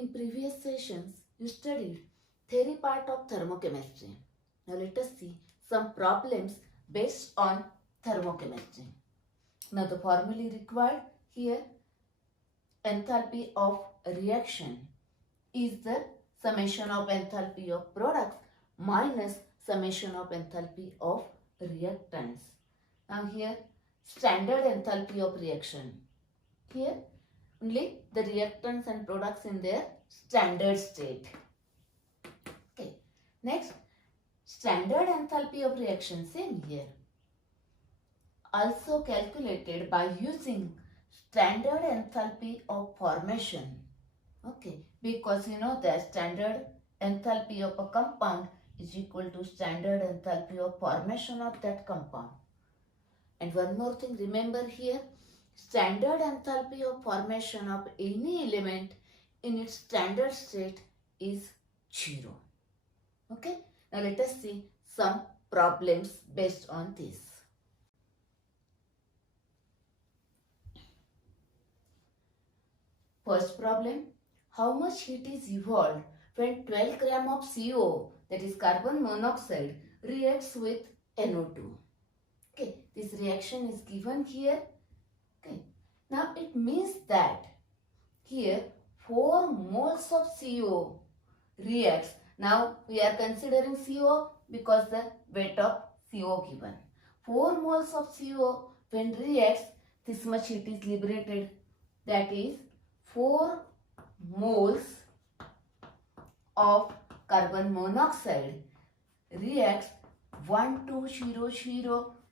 In previous sessions, you studied theory part of thermochemistry. Now let us see some problems based on thermochemistry. Now the formula required here, enthalpy of reaction is the summation of enthalpy of products minus summation of enthalpy of reactants. Now here, standard enthalpy of reaction. Here only the reactants and products in their standard state. Okay. Next, standard enthalpy of reaction, same here. Also calculated by using standard enthalpy of formation. Okay, because you know that standard enthalpy of a compound is equal to standard enthalpy of formation of that compound. And one more thing, remember here, standard enthalpy of formation of any element in its standard state is 0. Okay, now let us see some problems based on this. First problem, how much heat is evolved when 12 gram of CO, that is carbon monoxide, reacts with NO2. Okay, this reaction is given here. Okay, now it means that here 4 moles of CO reacts. Now we are considering CO because the weight of CO given. 4 moles of CO when reacts, this much heat is liberated. That is 4 moles of carbon monoxide reacts 1200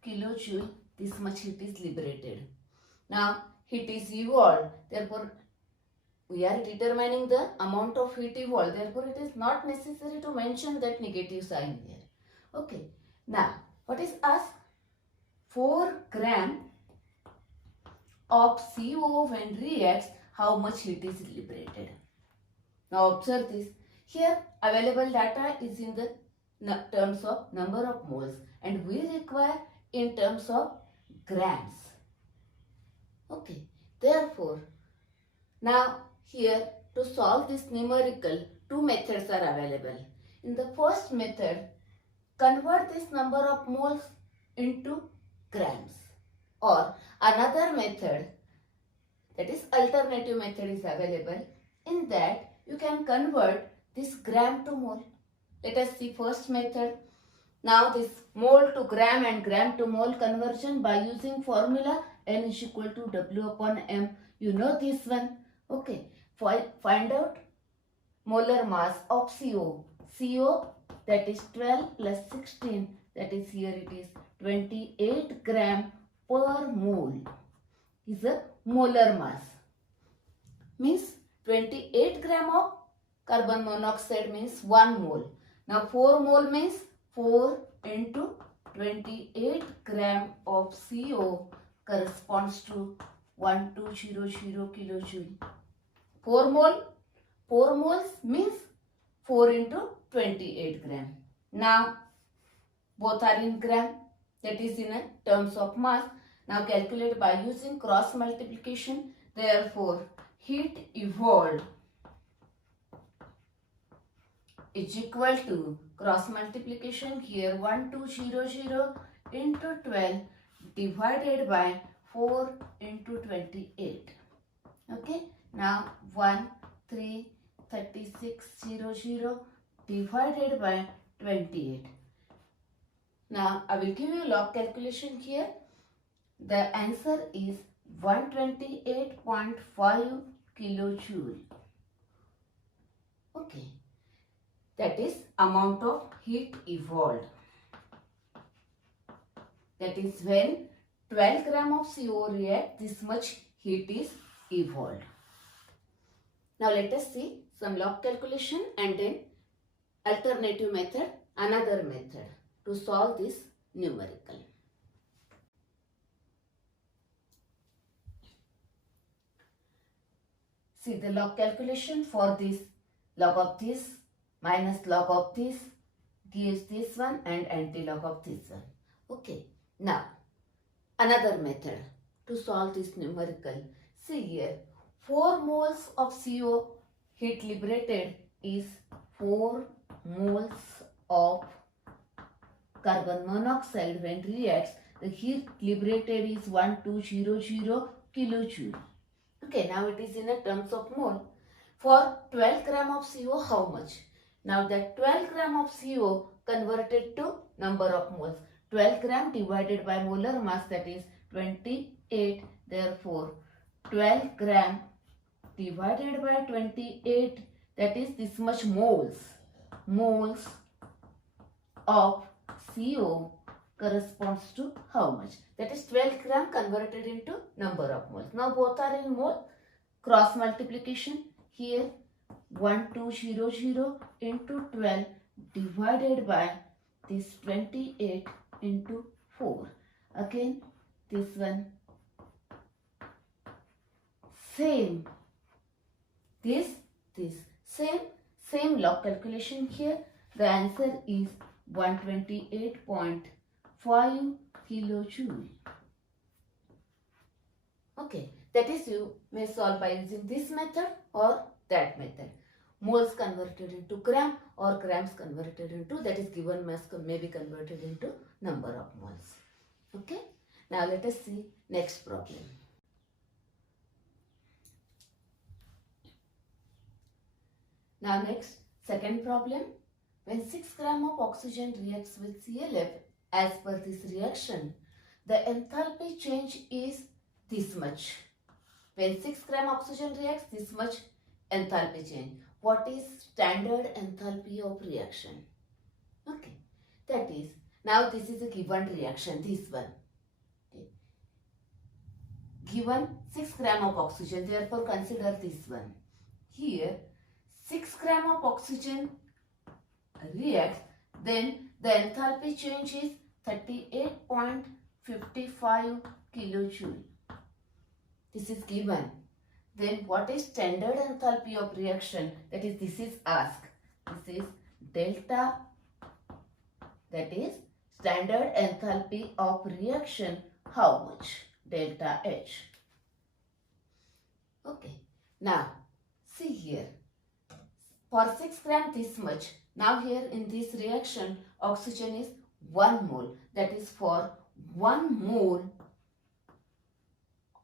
kilojoule. This much heat is liberated. Now heat is evolved, therefore we are determining the amount of heat evolved, therefore it is not necessary to mention that negative sign here. Okay, now what is asked? 4 gram of CO when reacts, how much heat is liberated. Now observe this. Here available data is in the terms of number of moles and we require in terms of grams. Okay, therefore now here to solve this numerical, 2 methods are available. In the first method, convert this number of moles into grams, or another method, that is alternative method, is available. In that you can convert this gram to mole. Let us see first method. Now this mole to gram and gram to mole conversion by using formula N is equal to W upon M. You know this one. Okay. Find out molar mass of CO. CO, that is 12 plus 16, that is here it is 28 gram per mole is a molar mass. Means 28 gram of carbon monoxide means 1 mole. Now 4 mole means 4 into 28 gram of CO corresponds to 1200 kilojoule. 4 moles means 4 into 28 gram. Now both are in gram, that is in terms of mass. Now calculate by using cross multiplication. Therefore heat evolved is equal to cross multiplication here 1200 into 12 divided by 4 into 28. Okay, now 1,336,00 divided by 28. Now I will give you log calculation here. The answer is 128.5 kilojoule. Okay, that is amount of heat evolved. That is when 12 gram of CO react, this much heat is evolved. Now let us see some log calculation and then alternative method, another method to solve this numerical. See the log calculation for this, log of this minus log of this gives this one and anti-log of this one. Okay, now another method to solve this numerical. See here, 4 moles of CO heat liberated is 4 moles of carbon monoxide. When reacts, the heat liberated is 1200 kilojoule. Okay, now it is in a terms of mole. For 12 gram of CO, how much? Now that 12 gram of CO converted to number of moles. 12 gram divided by molar mass, that is 28. Therefore, 12 gram divided by 28, that is this much moles. Moles of CO corresponds to how much? That is 12 gram converted into number of moles. Now both are in mole. Cross multiplication. Here 1200 into 12 divided by this 28 into 4. Again this one. Same. This. Same log calculation here. The answer is 128.5 kilojoule. Okay, that is, you may solve by using this method or that method. Moles converted into gram or grams converted into, that is given mass may be converted into number of moles. Okay, now let us see next problem. Now next, second problem. When 6 gram of oxygen reacts with ClF, as per this reaction, the enthalpy change is this much. When 6 gram oxygen reacts, this much enthalpy change. What is standard enthalpy of reaction? Okay, that is, now this is a given reaction, this one. Okay. Given 6 gram of oxygen, therefore consider this one. Here, 6 gram of oxygen reacts, then the enthalpy change is 38.55 kilojoule. This is given. Then what is standard enthalpy of reaction? That is, this is asked. This is delta, that is standard enthalpy of reaction, how much? Delta H. Okay, now see here. For 6 gram this much. Now here in this reaction, oxygen is 1 mole. That is, for 1 mole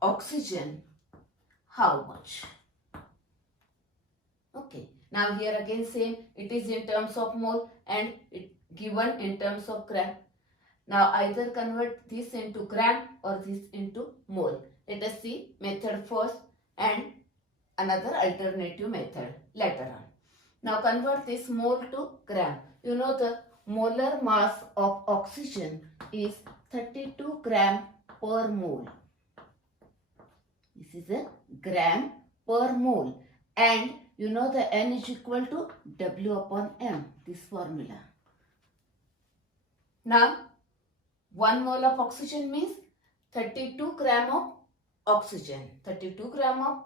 oxygen, how much? Okay. Now here again same. It is in terms of mole and it given in terms of gram. Now either convert this into gram or this into mole. Let us see method first and another alternative method later on. Now convert this mole to gram. You know the molar mass of oxygen is 32 gram per mole. This is a gram per mole. And you know the N is equal to W upon M, this formula. Now 1 mole of oxygen means 32 gram of oxygen. 32 gram of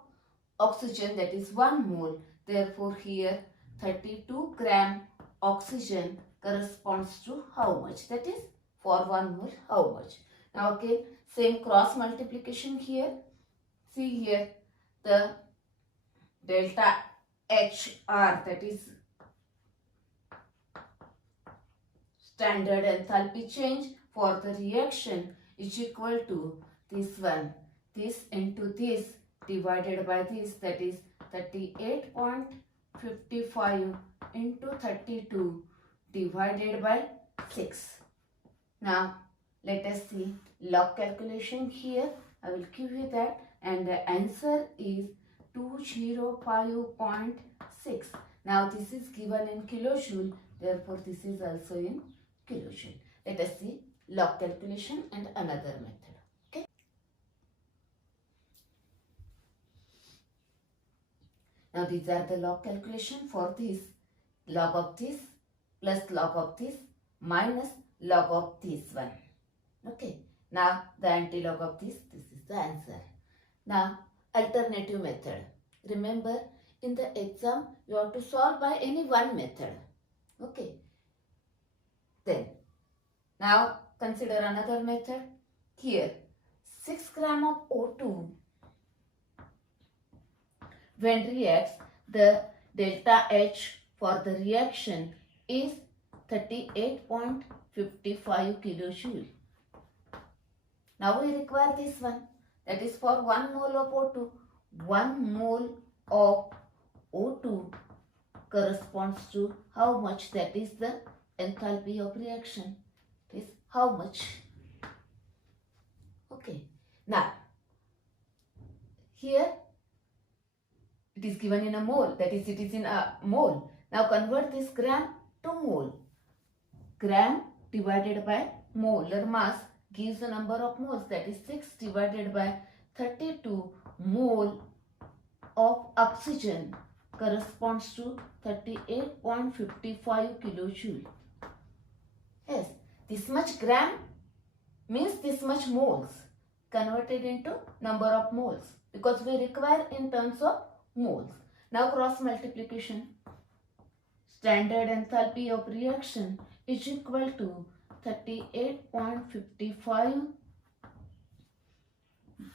oxygen, that is 1 mole. Therefore here 32 gram oxygen corresponds to how much? That is, for 1 mole, how much? Now again, same cross multiplication here. See here, the delta HR, that is standard enthalpy change for the reaction, is equal to this one. This into this divided by this, that is 38.55 into 32 divided by 6. Now let us see log calculation here. I will give you that, and the answer is 205.6. Now this is given in kilojoule, therefore this is also in kilojoule. Let us see log calculation and another method. Okay. Now these are the log calculation for this. Log of this plus log of this minus log of this one. Okay. Now the anti-log of this is the answer. Now alternative method. Remember, in the exam you have to solve by any one method. Okay. Then now consider another method. Here 6 gram of O2 when reacts, the delta H for the reaction is 38.55 kilojoule. Now we require this one, that is for 1 mole of O2. 1 mole of O2 corresponds to how much? That is the enthalpy of reaction. It is how much? Okay. Now, here it is given in a mole, that is it is in a mole. Now convert this gram to mole. Gram divided by molar mass gives the number of moles, that is 6 divided by 32 mole of oxygen corresponds to 38.55 kilojoule. Yes, this much gram means this much moles converted into number of moles because we require in terms of moles. Now cross multiplication. Standard enthalpy of reaction is equal to 38.55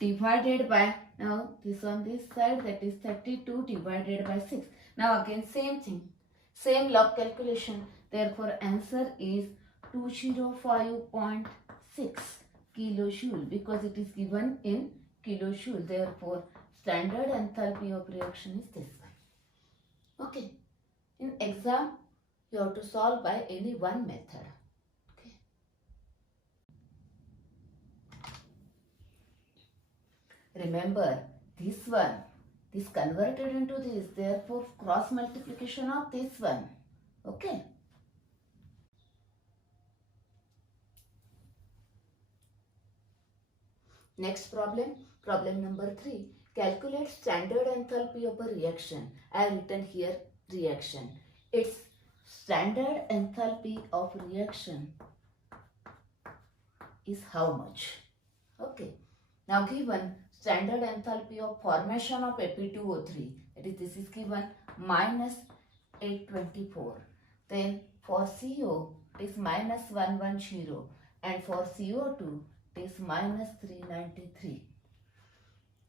divided by, now this on this side, that is 32 divided by 6. Now again same thing, same log calculation. Therefore answer is 205.6 kilojoule because it is given in kilojoule. Therefore standard enthalpy of reaction is this one. Okay. In exam you have to solve by any one method. Okay. Remember this one, this converted into this, therefore cross multiplication of this one. Okay. Next problem, problem number 3. Calculate standard enthalpy of a reaction. I have written here reaction. Its standard enthalpy of reaction is how much? Okay. Now given standard enthalpy of formation of Fe2O3, that is this is given minus 824. Then for CO it is minus 110 and for CO2 it is minus 393.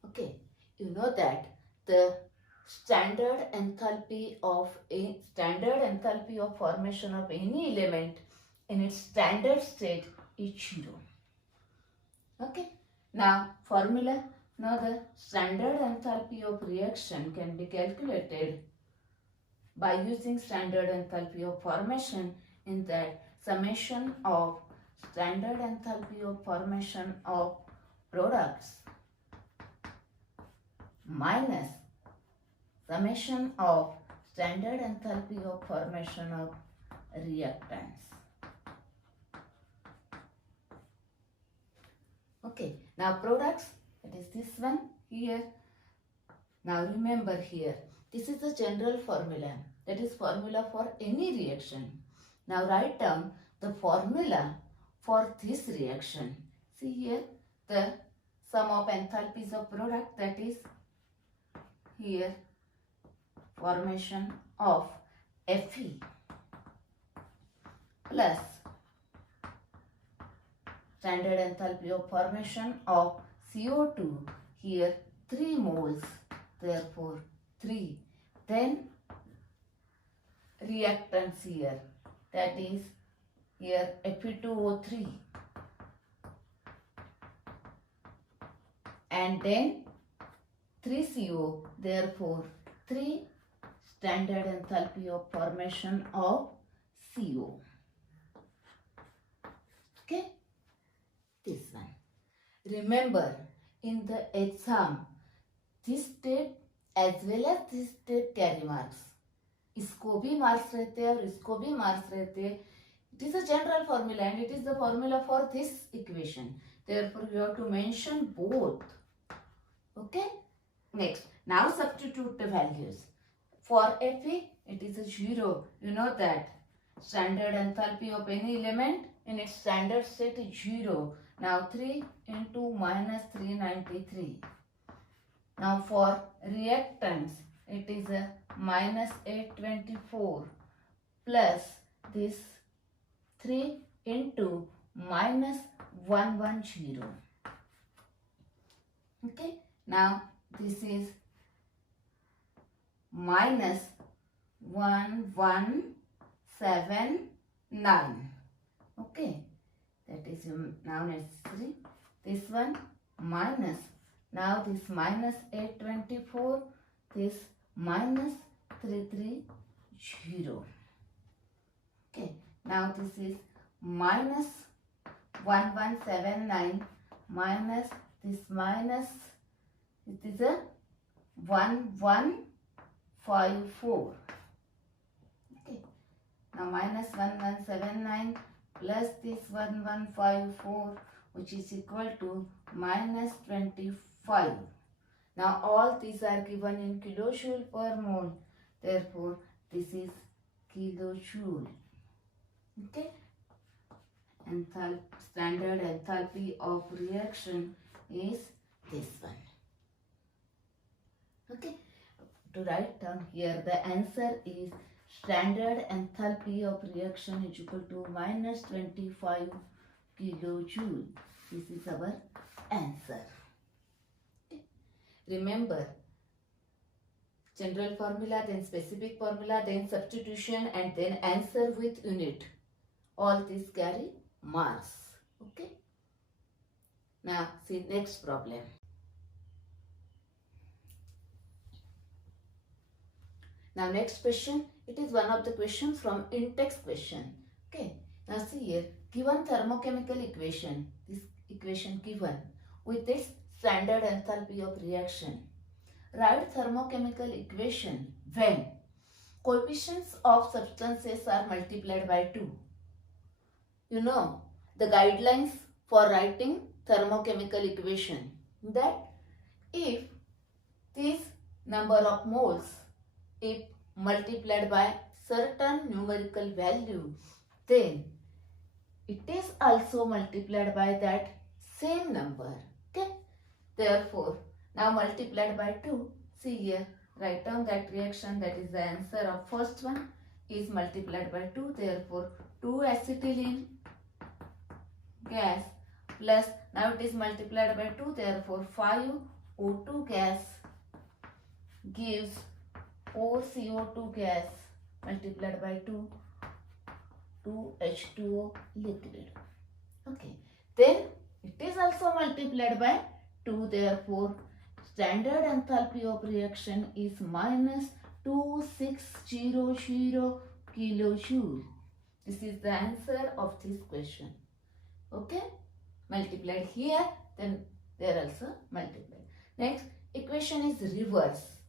Okay, you know that the standard enthalpy of formation of any element in its standard state is 0. Okay. Now formula. Now the standard enthalpy of reaction can be calculated by using standard enthalpy of formation, in that summation of standard enthalpy of formation of products minus summation of standard enthalpy of formation of reactants. Okay, now products, it is this one here. Now remember here, this is the general formula, that is formula for any reaction. Now write down the formula for this reaction. See here, the sum of enthalpies of product, that is here formation of Fe plus standard enthalpy of formation of CO2, here 3 moles, therefore 3. Then reactants here, that is here Fe2O3, and then 3CO, therefore 3 standard enthalpy of formation of CO. Okay, this one. Remember, in the exam, this step as well as this step carry marks. इसको भी marks रहते हैं और इसको भी marks रहते हैं. It is a general formula and it is the formula for this equation. Therefore, you have to mention both. Okay. Next, now substitute the values. For Fe, it is a 0. You know that standard enthalpy of any element in its standard state is 0. Now 3 into minus 393. Now for reactants, it is a minus 824 plus this 3 into minus 110. Okay. Now this is minus 1179. Okay, that is now necessary. This one minus, now this minus 824, this minus 330. Okay, now this is minus 1179 minus this minus, it is a 1154. Okay, now minus 1179 plus this 1154, which is equal to minus 25. Now all these are given in kilojoule per mole. Therefore, this is kilojoule. Okay. Standard enthalpy of reaction is this one. Okay. To write down here, the answer is standard enthalpy of reaction is equal to minus 25 kilojoule. This is our answer. Okay. Remember, general formula, then specific formula, then substitution, and then answer with unit. All these carry marks. Okay. Now see next problem. Now next question, it is one of the questions from in-text question. Okay. Now see here, given thermochemical equation, this equation given with its standard enthalpy of reaction. Write thermochemical equation when coefficients of substances are multiplied by 2. You know the guidelines for writing thermochemical equation, that if this number of moles, if multiplied by certain numerical value, then it is also multiplied by that same number. Okay. Therefore, now multiplied by 2, see here, write down that reaction, that is the answer of first one is multiplied by 2. Therefore, 2 acetylene gas plus, now it is multiplied by 2, therefore 5 O2 gas gives 4 CO2 gas multiplied by 2 H2O liquid. Okay, then it is also multiplied by 2, therefore standard enthalpy of reaction is minus 2600 kilojoule. This is the answer of this question. Okay, multiplied here, then there also multiplied. Next equation is reverse.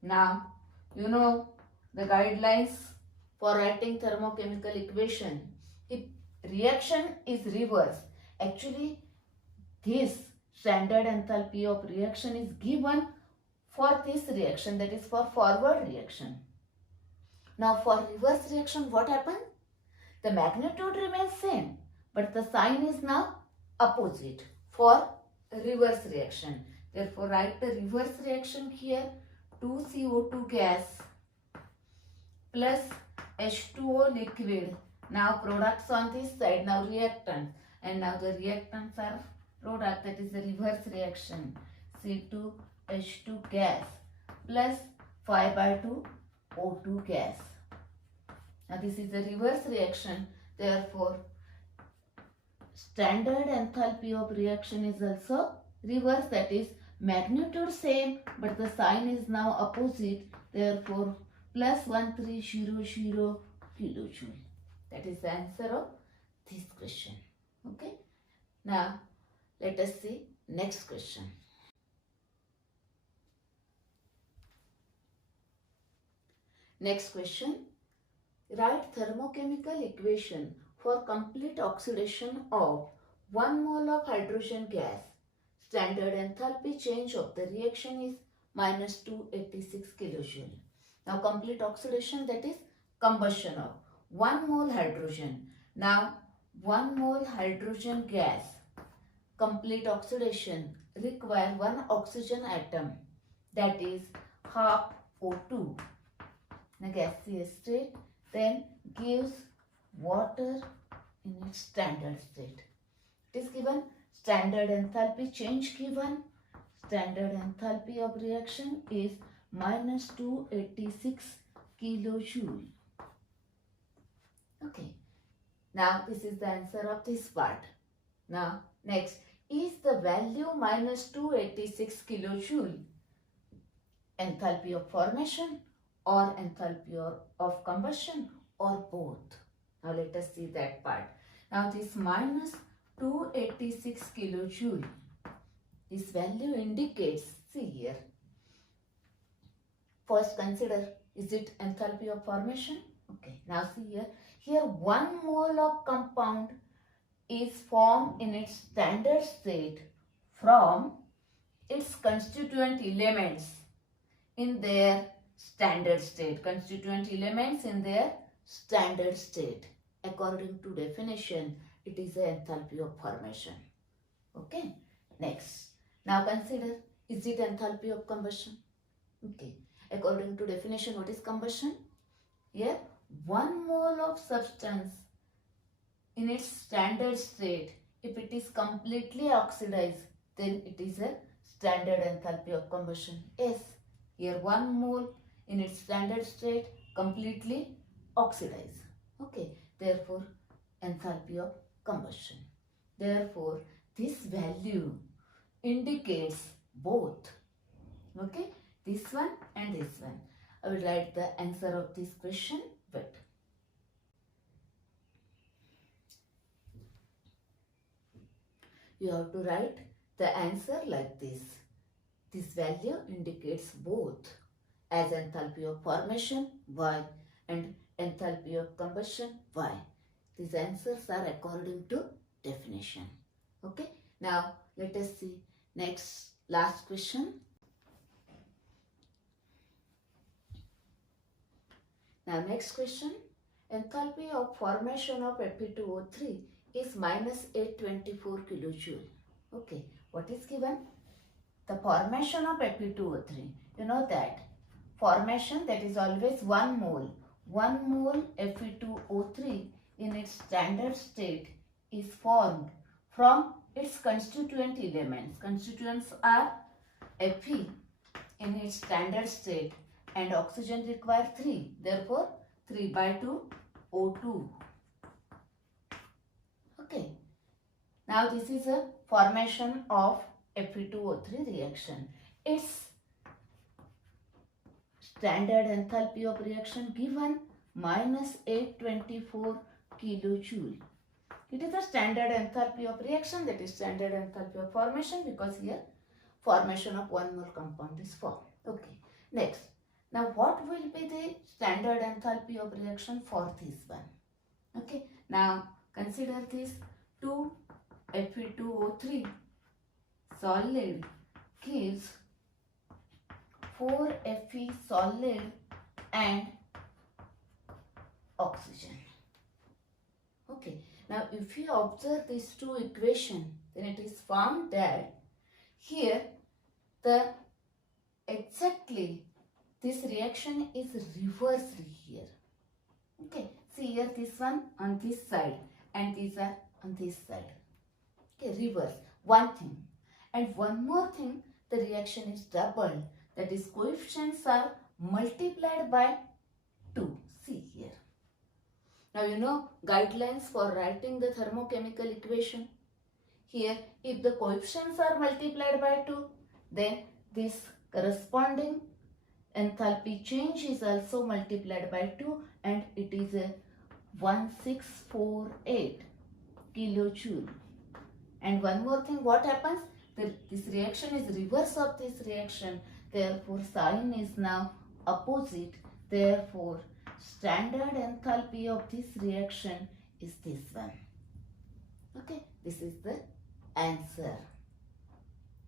Now you know the guidelines for writing thermochemical equation. If reaction is reverse, actually this standard enthalpy of reaction is given for this reaction, that is for forward reaction. Now for reverse reaction, what happens? The magnitude remains same, but the sign is now opposite for reverse reaction. Therefore, write the reverse reaction here, 2 CO2 gas plus H2O liquid. Now products on this side, now reactants, and now the reactants are product, that is the reverse reaction, C2H2 gas plus 5/2 O2 gas. Now this is the reverse reaction, therefore standard enthalpy of reaction is also reverse, that is magnitude same but the sign is now opposite, therefore plus 1300 kilojoule. That is the answer of this question. Okay. Now let us see next question. Next question. Write thermochemical equation for complete oxidation of 1 mole of hydrogen gas. Standard enthalpy change of the reaction is minus 286 kilojoule. Now complete oxidation, that is combustion of 1 mole hydrogen. Now 1 mole hydrogen gas, complete oxidation require 1 oxygen atom, that is half O2 in a gaseous state, then gives water in its standard state. It is given standard enthalpy change given. Standard enthalpy of reaction is minus 286 kilojoule. Okay. Now this is the answer of this part. Now next, is the value minus 286 kilojoule enthalpy of formation or enthalpy of combustion or both? Now let us see that part. Now this minus 286 kilojoule, this value indicates, see here. First consider, is it enthalpy of formation? Okay, now see here. Here 1 mole of compound is formed in its standard state from its constituent elements in their standard state. Constituent elements in their standard state. According to definition, it is an enthalpy of formation. Okay. Next. Now consider, is it enthalpy of combustion? Okay. According to definition, what is combustion? Here, 1 mole of substance in its standard state, if it is completely oxidized, then it is a standard enthalpy of combustion. Yes, here 1 mole in its standard state completely oxidized. Okay, therefore enthalpy of combustion. Therefore, this value indicates both. Okay, this one and this one. I will write the answer of this question. Wait. You have to write the answer like this. This value indicates both, as enthalpy of formation Y and enthalpy of combustion Y. These answers are according to definition. Okay. Now let us see last question. Now next question. Enthalpy of formation of Fe2O3 is minus 824 kilojoule. Okay. What is given? The formation of Fe2O3. You know that formation, that is always 1 mole. 1 mole Fe2O3 in its standard state is formed from its constituent elements. Constituents are Fe in its standard state and oxygen require 3. Therefore, 3 by 2 O2. Okay. Now this is a formation of Fe2O3 reaction. Its standard enthalpy of reaction given minus 824 kilojoule. It is a standard enthalpy of reaction, that is standard enthalpy of formation, because here formation of 1 mole compound is formed. Okay. Next. Now what will be the standard enthalpy of reaction for this one? Okay. Now consider this 2 Fe2O3 solid gives 4 Fe solid and oxygen. Okay. Now if you observe these two equations, then it is found that here exactly this reaction is reversed here. Okay. See here, this one on this side and these are on this side. Okay, reverse. One thing. And one more thing, the reaction is doubled. That is, coefficients are multiplied by 2. See here. Now you know guidelines for writing the thermochemical equation. Here, if the coefficients are multiplied by 2, then this corresponding enthalpy change is also multiplied by 2 and it is a 1648 kilojoule. And one more thing, what happens? This reaction is reverse of this reaction. Therefore, sign is now opposite. Therefore, standard enthalpy of this reaction is this one. Okay, this is the answer.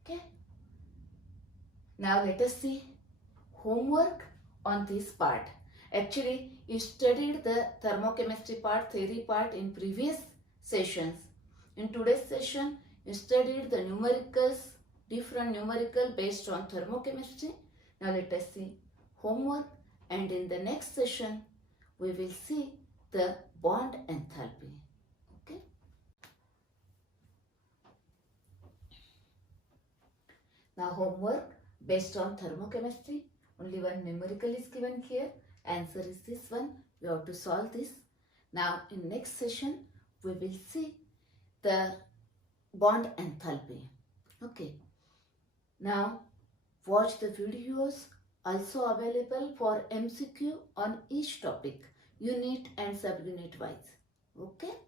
Okay. Now let us see homework on this part. Actually, you studied the thermochemistry part, theory part in previous sessions. In today's session, you studied the numericals, different numerical based on thermochemistry. Now let us see homework, and in the next session, we will see the bond enthalpy. Okay. Now homework based on thermochemistry. Only one numerical is given here answer is this one. We have to solve this. Now in next session we will see the bond enthalpy. Okay. Now watch the videos also available for MCQ on each topic, unit and subunit wise. Okay.